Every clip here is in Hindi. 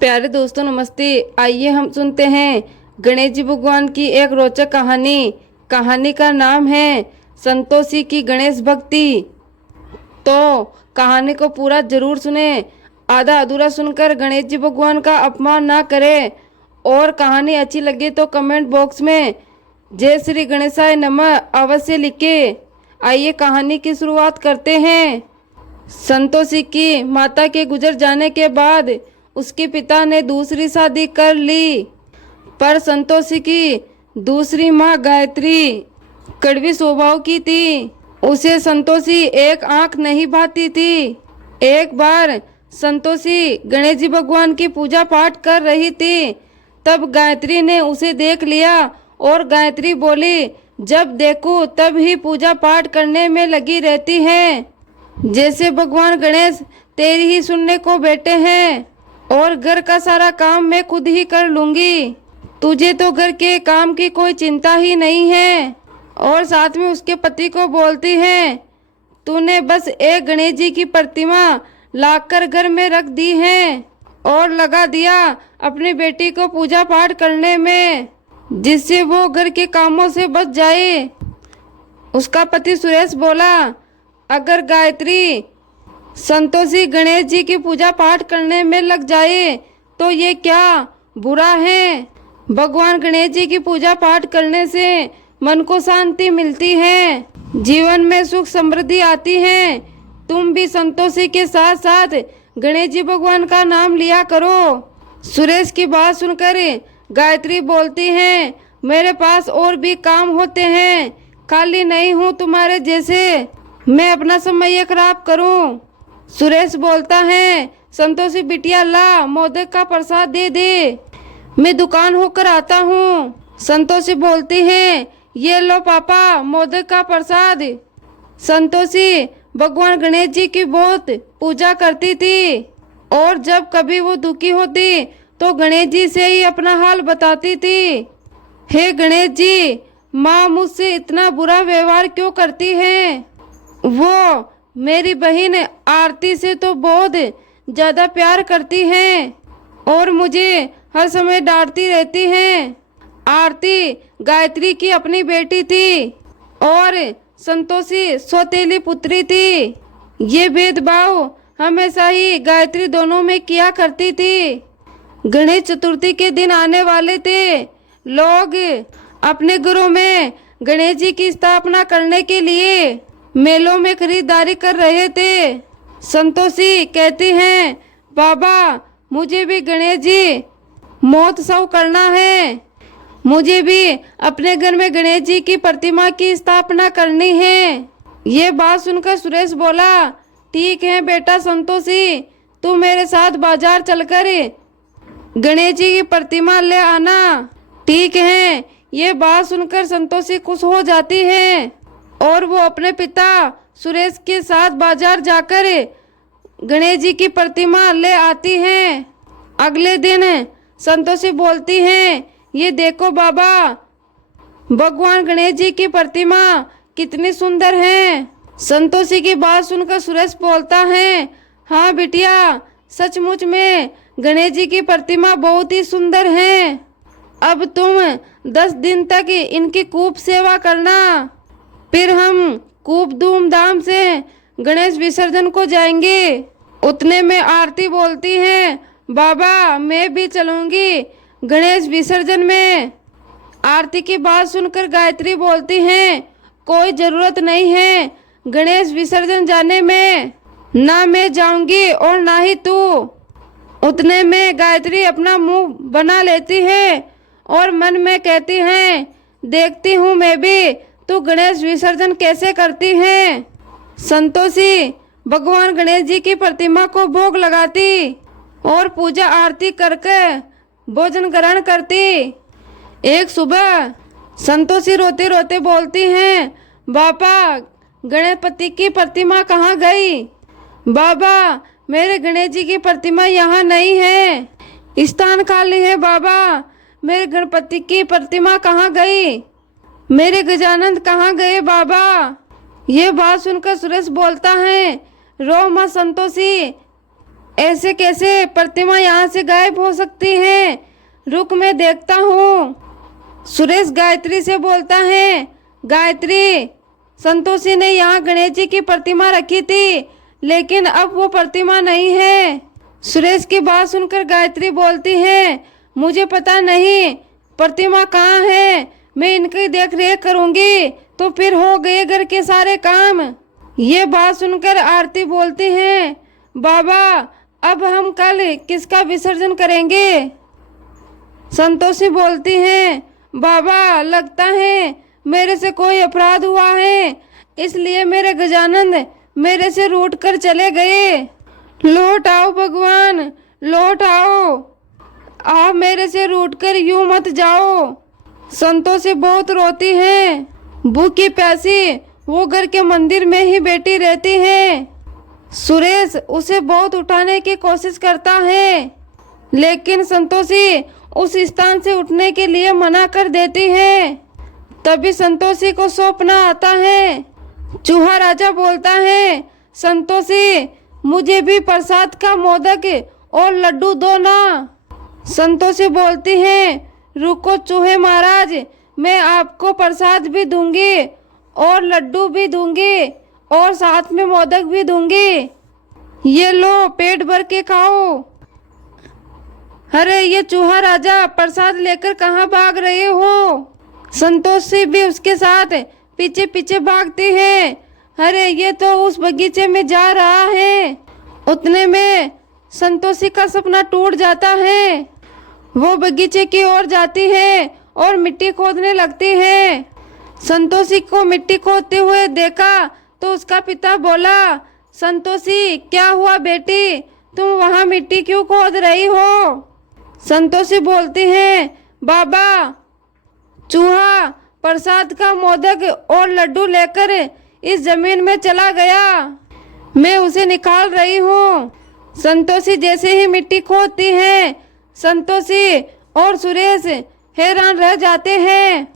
प्यारे दोस्तों नमस्ते। आइए हम सुनते हैं गणेश जी भगवान की एक रोचक कहानी का नाम है संतोषी की गणेश भक्ति। तो कहानी को पूरा जरूर सुने, आधा अधूरा सुनकर गणेश जी भगवान का अपमान ना करें। और कहानी अच्छी लगे तो कमेंट बॉक्स में जय श्री गणेशाय नमः अवश्य लिखे। आइए कहानी की शुरुआत करते हैं। संतोषी की माता के गुजर जाने के बाद उसके पिता ने दूसरी शादी कर ली, पर संतोषी की दूसरी माँ गायत्री कड़वी स्वभाव की थी। उसे संतोषी एक आंख नहीं भाती थी। एक बार संतोषी गणेश जी भगवान की पूजा पाठ कर रही थी, तब गायत्री ने उसे देख लिया और गायत्री बोली, जब देखो तब ही पूजा पाठ करने में लगी रहती है, जैसे भगवान गणेश तेरी ही सुनने को बैठे हैं। और घर का सारा काम मैं खुद ही कर लूंगी, तुझे तो घर के काम की कोई चिंता ही नहीं है। और साथ में उसके पति को बोलती है, तूने बस एक गणेश जी की प्रतिमा लाकर घर में रख दी है और लगा दिया अपनी बेटी को पूजा पाठ करने में, जिससे वो घर के कामों से बच जाए। उसका पति सुरेश बोला, अगर गायत्री संतोषी गणेश जी की पूजा पाठ करने में लग जाए तो ये क्या बुरा है। भगवान गणेश जी की पूजा पाठ करने से मन को शांति मिलती है, जीवन में सुख समृद्धि आती है। तुम भी संतोषी के साथ साथ गणेश जी भगवान का नाम लिया करो। सुरेश की बात सुनकर गायत्री बोलती है, मेरे पास और भी काम होते हैं, खाली नहीं हूँ तुम्हारे जैसे मैं अपना समय खराब करूं। सुरेश बोलता है, संतोषी बिटिया ला मोदक का प्रसाद दे दे, मैं दुकान होकर आता हूँ। संतोषी बोलती है, ये लो पापा मोदक का प्रसाद। संतोषी भगवान गणेश जी की बहुत पूजा करती थी और जब कभी वो दुखी होती तो गणेश जी से ही अपना हाल बताती थी। हे गणेश जी, माँ मुझसे इतना बुरा व्यवहार क्यों करती है। वो मेरी बहन आरती से तो बहुत ज़्यादा प्यार करती है और मुझे हर समय डांटती रहती है। आरती गायत्री की अपनी बेटी थी और संतोषी सौतेली पुत्री थी। ये भेदभाव हमेशा ही गायत्री दोनों में किया करती थी। गणेश चतुर्थी के दिन आने वाले थे। लोग अपने घरों में गणेश जी की स्थापना करने के लिए मेलों में खरीदारी कर रहे थे। संतोषी कहती हैं, बाबा मुझे भी गणेश जी महोत्सव करना है, मुझे भी अपने घर में गणेश जी की प्रतिमा की स्थापना करनी है। ये बात सुनकर सुरेश बोला, ठीक है बेटा संतोषी, तू मेरे साथ बाजार चलकर गणेश जी की प्रतिमा ले आना। ठीक है। ये बात सुनकर संतोषी खुश हो जाती है और वो अपने पिता सुरेश के साथ बाजार जाकर गणेश जी की प्रतिमा ले आती हैं। अगले दिन संतोषी बोलती हैं, ये देखो बाबा, भगवान गणेश जी की प्रतिमा कितनी सुंदर है। संतोषी की बात सुनकर सुरेश बोलता है, हाँ बिटिया, सचमुच में गणेश जी की प्रतिमा बहुत ही सुंदर है। अब तुम 10 दिन तक इनकी खूब सेवा करना, फिर हम खूब धूमधाम से गणेश विसर्जन को जाएंगे। उतने में आरती बोलती है, बाबा मैं भी चलूंगी गणेश विसर्जन में। आरती की बात सुनकर गायत्री बोलती है, कोई ज़रूरत नहीं है गणेश विसर्जन जाने में, ना मैं जाऊंगी और ना ही तू। उतने में गायत्री अपना मुंह बना लेती है और मन में कहती है, देखती हूँ मैं भी तू गणेश विसर्जन कैसे करती है। संतोषी भगवान गणेश जी की प्रतिमा को भोग लगाती और पूजा आरती करके भोजन ग्रहण करती। एक सुबह संतोषी रोते रोते बोलती हैं, बाबा गणपति की प्रतिमा कहाँ गई। बाबा मेरे गणेश जी की प्रतिमा यहाँ नहीं है, स्थान खाली है। बाबा मेरे गणपति की प्रतिमा कहाँ गई, मेरे गजानंद कहाँ गए बाबा। ये बात सुनकर सुरेश बोलता है, रो मत संतोषी, ऐसे कैसे प्रतिमा यहाँ से गायब हो सकती है? रुक, मैं देखता हूँ। सुरेश गायत्री से बोलता है, गायत्री, संतोषी ने यहाँ गणेश जी की प्रतिमा रखी थी, लेकिन अब वो प्रतिमा नहीं है। सुरेश की बात सुनकर गायत्री बोलती है, मुझे पता नहीं प्रतिमा कहाँ है, मैं इनकी देख रेख करूंगी तो फिर हो गए घर के सारे काम। ये बात सुनकर आरती बोलती है, बाबा अब हम कल किसका विसर्जन करेंगे? संतोषी बोलती है, बाबा लगता है मेरे से कोई अपराध हुआ है, इसलिए मेरे गजानंद मेरे से रूठ कर चले गए। लौट आओ भगवान, लौट आओ, आप मेरे से रूठ कर यूं मत जाओ। संतोषी बहुत रोती है, भूखी प्यासी वो घर के मंदिर में ही बैठी रहती है। सुरेश उसे बहुत उठाने की कोशिश करता है, लेकिन संतोषी उस स्थान से उठने के लिए मना कर देती है। तभी संतोषी को सौंपना आता है। चूहा राजा बोलता है, संतोषी मुझे भी प्रसाद का मोदक और लड्डू दो ना। संतोषी बोलती है, रुको चूहे महाराज, मैं आपको प्रसाद भी दूंगी और लड्डू भी दूंगी और साथ में मोदक भी दूंगी, ये लो पेट भर के खाओ। अरे ये चूहा राजा, प्रसाद लेकर कहाँ भाग रहे हो? संतोषी भी उसके साथ पीछे पीछे भागती है। अरे ये तो उस बगीचे में जा रहा है। उतने में संतोषी का सपना टूट जाता है। वो बगीचे की ओर जाती है और मिट्टी खोदने लगती है। संतोषी को मिट्टी खोदते हुए देखा तो उसका पिता बोला, संतोषी क्या हुआ बेटी, तुम वहाँ मिट्टी क्यों खोद रही हो? संतोषी बोलती है, बाबा चूहा प्रसाद का मोदक और लड्डू लेकर इस जमीन में चला गया, मैं उसे निकाल रही हूँ। संतोषी जैसे ही मिट्टी खोदती है, संतोषी और सुरेश हैरान रह जाते हैं।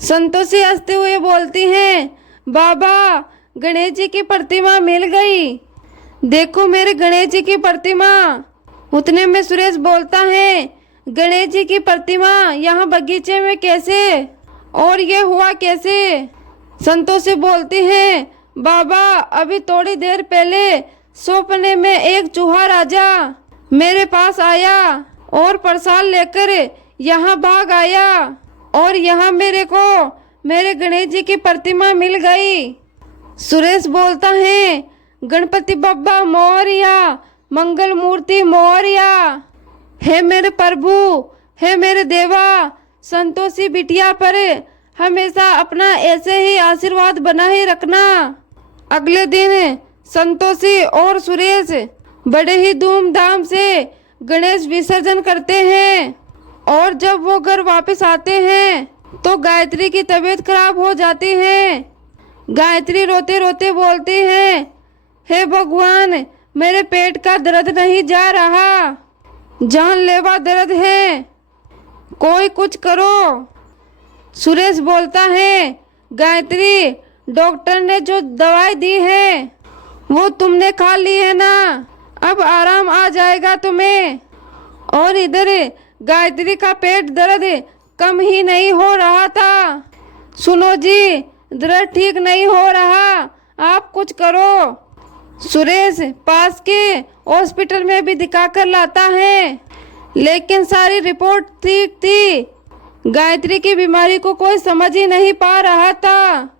संतोषी हंसते हुए बोलती है, बाबा गणेश जी की प्रतिमा मिल गई, देखो मेरे गणेश जी की प्रतिमा। उतने में सुरेश बोलता है, गणेश जी की प्रतिमा यहाँ बगीचे में कैसे, और ये हुआ कैसे? संतोषी बोलती है, बाबा अभी थोड़ी देर पहले सपने में एक चूहा राजा मेरे पास आया और प्रसाद लेकर यहाँ भाग आया और यहाँ मेरे को मेरे गणेश जी की प्रतिमा मिल गई। सुरेश बोलता है, गणपति बप्पा मोरया, मंगल मूर्ति मोरया। हे मेरे प्रभु, हे मेरे देवा, संतोषी बिटिया पर हमेशा अपना ऐसे ही आशीर्वाद बनाए रखना। अगले दिन संतोषी और सुरेश बड़े ही धूमधाम से गणेश विसर्जन करते हैं और जब वो घर वापस आते हैं तो गायत्री की तबीयत खराब हो जाती है। गायत्री रोते रोते बोलती है, हे भगवान मेरे पेट का दर्द नहीं जा रहा, जानलेवा दर्द है, कोई कुछ करो। सुरेश बोलता है, गायत्री डॉक्टर ने जो दवाई दी है वो तुमने खा ली है ना, अब आराम आ जाएगा तुम्हें। और इधर गायत्री का पेट दर्द कम ही नहीं हो रहा था। सुनो जी, दर्द ठीक नहीं हो रहा, आप कुछ करो। सुरेश पास के हॉस्पिटल में भी दिखाकर लाता है, लेकिन सारी रिपोर्ट ठीक थी। गायत्री की बीमारी को कोई समझ ही नहीं पा रहा था।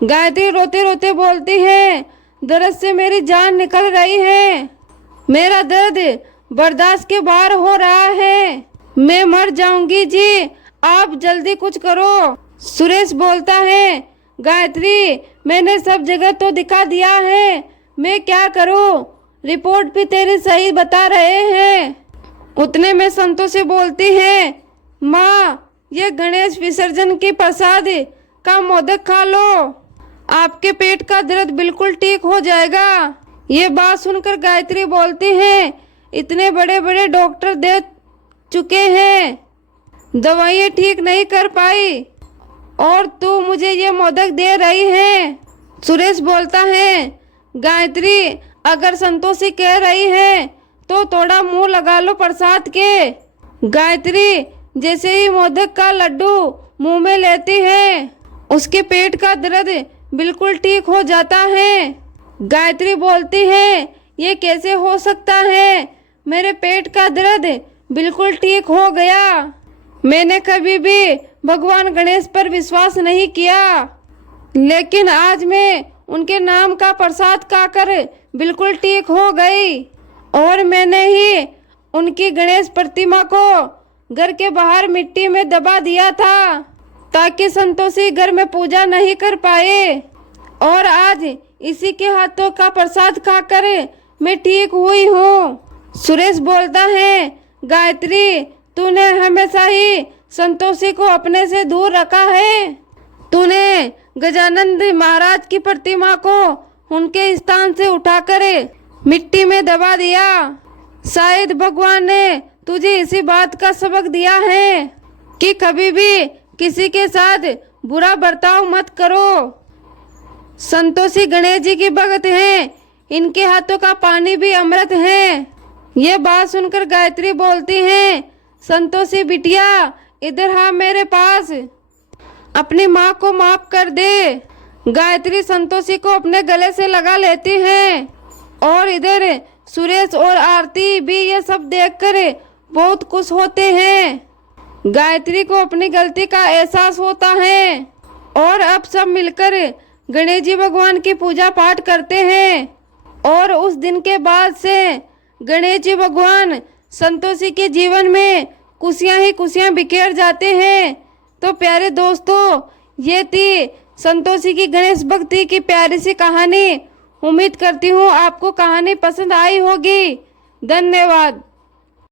गायत्री रोते रोते बोलती है, दर्द से मेरी जान निकल रही है, मेरा दर्द बर्दाश्त के बाहर हो रहा है, मैं मर जाऊंगी जी, आप जल्दी कुछ करो। सुरेश बोलता है, गायत्री मैंने सब जगह तो दिखा दिया है, मैं क्या करूं, रिपोर्ट भी तेरी सही बता रहे हैं। उतने में संतोषी बोलती है, माँ ये गणेश विसर्जन की प्रसाद का मोदक खा लो, आपके पेट का दर्द बिल्कुल ठीक हो जाएगा। ये बात सुनकर गायत्री बोलती है, इतने बड़े बड़े डॉक्टर दे चुके हैं, दवाइयाँ ठीक नहीं कर पाई और तू मुझे ये मोदक दे रही है। सुरेश बोलता है, गायत्री अगर संतोषी कह रही है तो थोड़ा मुंह लगा लो प्रसाद के। गायत्री जैसे ही मोदक का लड्डू मुंह में लेती है, उसके पेट का दर्द बिल्कुल ठीक हो जाता है। गायत्री बोलती है, ये कैसे हो सकता है, मेरे पेट का दर्द बिल्कुल ठीक हो गया। मैंने कभी भी भगवान गणेश पर विश्वास नहीं किया, लेकिन आज मैं उनके नाम का प्रसाद खाकर बिल्कुल ठीक हो गई। और मैंने ही उनकी गणेश प्रतिमा को घर के बाहर मिट्टी में दबा दिया था, ताकि संतोषी घर में पूजा नहीं कर पाए। और आज इसी के हाथों का प्रसाद खाकर मैं ठीक हुई हूँ। सुरेश बोलता है, गायत्री तूने हमेशा ही संतोषी को अपने से दूर रखा है। तूने गजानंद महाराज की प्रतिमा को उनके स्थान से उठाकर मिट्टी में दबा दिया। शायद भगवान ने तुझे इसी बात का सबक दिया है कि कभी भी किसी के साथ बुरा बर्ताव मत करो। संतोषी गणेश जी की भक्त हैं, इनके हाथों का पानी भी अमृत है। ये बात सुनकर गायत्री बोलती है, संतोषी बिटिया इधर हाँ मेरे पास, अपनी माँ को माफ कर दे। गायत्री संतोषी को अपने गले से लगा लेती है और इधर सुरेश और आरती भी ये सब देखकर बहुत खुश होते हैं। गायत्री को अपनी गलती का एहसास होता है और अब सब मिलकर गणेश जी भगवान की पूजा पाठ करते हैं। और उस दिन के बाद से गणेश जी भगवान संतोषी के जीवन में खुशियां ही खुशियां बिखेर जाते हैं। तो प्यारे दोस्तों, ये थी संतोषी की गणेश भक्ति की प्यारी सी कहानी। उम्मीद करती हूँ आपको कहानी पसंद आई होगी। धन्यवाद।